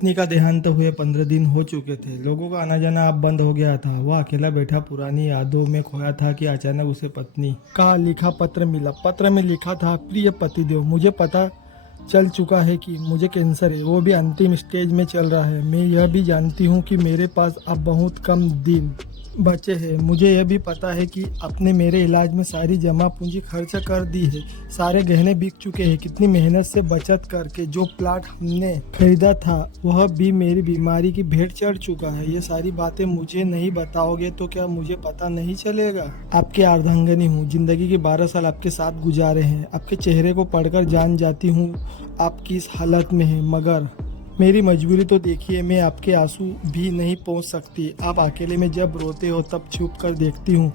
पत्नी का देहांत हुए 15 दिन हो चुके थे। लोगों का आना जाना अब बंद हो गया था। वह अकेला बैठा पुरानी यादों में खोया था कि अचानक उसे पत्नी का लिखा पत्र मिला। पत्र में लिखा था, प्रिय पतिदेव, मुझे पता चल चुका है कि मुझे कैंसर है, वो भी अंतिम स्टेज में चल रहा है। मैं यह भी जानती हूँ कि मेरे पास अब बहुत कम दिन बचे हैं। मुझे यह भी पता है कि आपने मेरे इलाज में सारी जमा पूंजी खर्च कर दी है। सारे गहने बिक चुके हैं। कितनी मेहनत से बचत करके जो प्लाट हमने खरीदा था वह भी मेरी बीमारी की भेंट चढ़ चुका है। ये सारी बातें मुझे नहीं बताओगे तो क्या मुझे पता नहीं चलेगा? आपकी अर्धांगिनी हूँ। जिंदगी के 12 साल आपके साथ गुजारे हैं। आपके चेहरे को पढ़कर जान जाती हूँ आप किस हालत में हैं, मगर मेरी मजबूरी तो देखिए, मैं आपके आंसू भी नहीं पहुंच सकती। आप अकेले में जब रोते हो तब छुप कर देखती हूँ,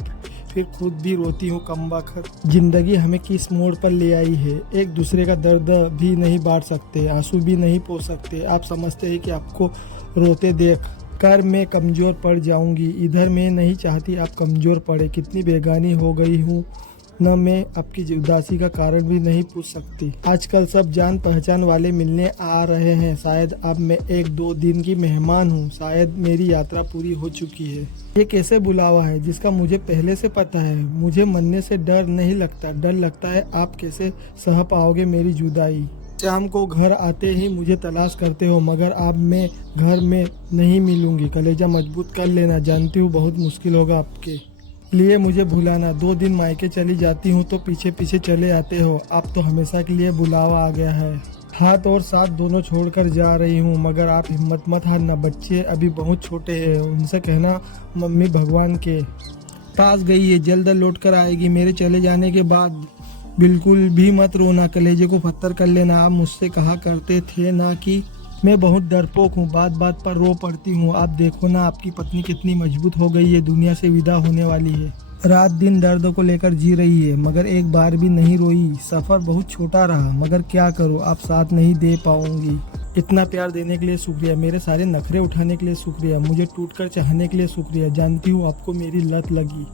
फिर खुद भी रोती हूँ। कमबख्त जिंदगी हमें किस मोड़ पर ले आई है। एक दूसरे का दर्द भी नहीं बांट सकते, आंसू भी नहीं पोंछ सकते। आप समझते हैं कि आपको रोते देख कर मैं कमज़ोर पड़ जाऊंगी। इधर मैं नहीं चाहती आप कमज़ोर पड़े। कितनी बेगानी हो गई हूँ न, मैं आपकी उदासी का कारण भी नहीं पूछ सकती। आजकल सब जान पहचान वाले मिलने आ रहे हैं। शायद अब मैं 1-2 दिन की मेहमान हूँ। शायद मेरी यात्रा पूरी हो चुकी है। ये कैसे बुलावा है जिसका मुझे पहले से पता है। मुझे मरने से डर नहीं लगता, डर लगता है आप कैसे सह पाओगे मेरी जुदाई। शाम को घर आते ही मुझे तलाश करते हो, मगर अब मैं घर में नहीं मिलूंगी। कलेजा मजबूत कर लेना, जानती हूँ बहुत मुश्किल होगा आपके लिए मुझे भुलाना। 2 दिन मायके चली जाती हूँ तो पीछे पीछे चले आते हो। अब तो हमेशा के लिए बुलावा आ गया है। हाथ और साथ दोनों छोड़कर जा रही हूँ, मगर आप हिम्मत मत हारना। बच्चे अभी बहुत छोटे हैं, उनसे कहना मम्मी भगवान के पास गई है, जल्द लौट कर आएगी। मेरे चले जाने के बाद बिल्कुल भी मत रोना, कलेजे को पत्थर कर लेना। आप मुझसे कहा करते थे ना कि मैं बहुत डरपोक हूँ, बात बात पर रो पड़ती हूँ। आप देखो ना आपकी पत्नी कितनी मजबूत हो गई है, दुनिया से विदा होने वाली है। रात दिन दर्द को लेकर जी रही है, मगर एक बार भी नहीं रोई। सफ़र बहुत छोटा रहा, मगर क्या करूँ, आप साथ नहीं दे पाऊंगी। इतना प्यार देने के लिए शुक्रिया, मेरे सारे नखरे उठाने के लिए शुक्रिया, मुझे टूटकर चाहने के लिए शुक्रिया। जानती हूँ आपको मेरी लत लगी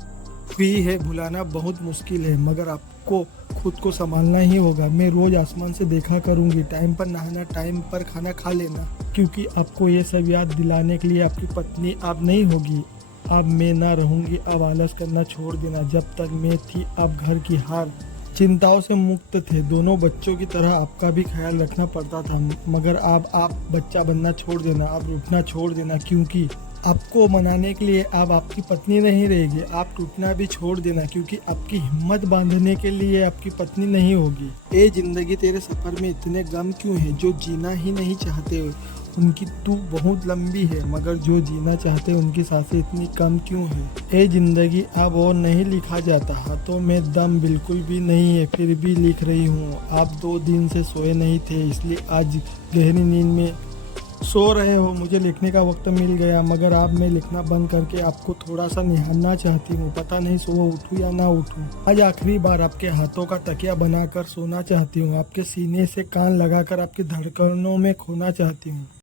हुई है, भुलाना बहुत मुश्किल है, मगर आपको खुद को संभालना ही होगा। मैं रोज आसमान से देखा करूंगी, टाइम पर नहाना, टाइम पर खाना खा लेना, क्योंकि आपको ये सब याद दिलाने के लिए आपकी पत्नी अब नहीं होगी। अब मैं ना रहूंगी। अब आलस करना छोड़ देना। जब तक मैं थी अब घर की हार चिंताओं से मुक्त थे। दोनों बच्चों की तरह आपका भी ख्याल रखना पड़ता था, मगर अब आप बच्चा बनना छोड़ देना, अब रूठना छोड़ देना, क्योंकि आपको मनाने के लिए अब आपकी पत्नी नहीं रहेगी। आप टूटना भी छोड़ देना, क्योंकि आपकी हिम्मत बांधने के लिए आपकी पत्नी नहीं होगी। ए जिंदगी, तेरे सफर में इतने गम क्यों हैं? जो जीना ही नहीं चाहते उनकी तू बहुत लंबी है, मगर जो जीना चाहते उनकी सांसें इतनी कम क्यों है? ए जिंदगी, अब और नहीं लिखा जाता। हाथों में दम बिल्कुल भी नहीं है, फिर भी लिख रही हूँ। आप 2 दिन से सोए नहीं थे, इसलिए आज गहरी नींद में सो रहे हो। मुझे लिखने का वक्त मिल गया, मगर अब मैं लिखना बंद करके आपको थोड़ा सा निहारना चाहती हूँ। पता नहीं सुबह उठूँ या ना उठूँ। आज आखिरी बार आपके हाथों का तकिया बनाकर सोना चाहती हूँ। आपके सीने से कान लगाकर आपकी धड़कनों में खोना चाहती हूँ।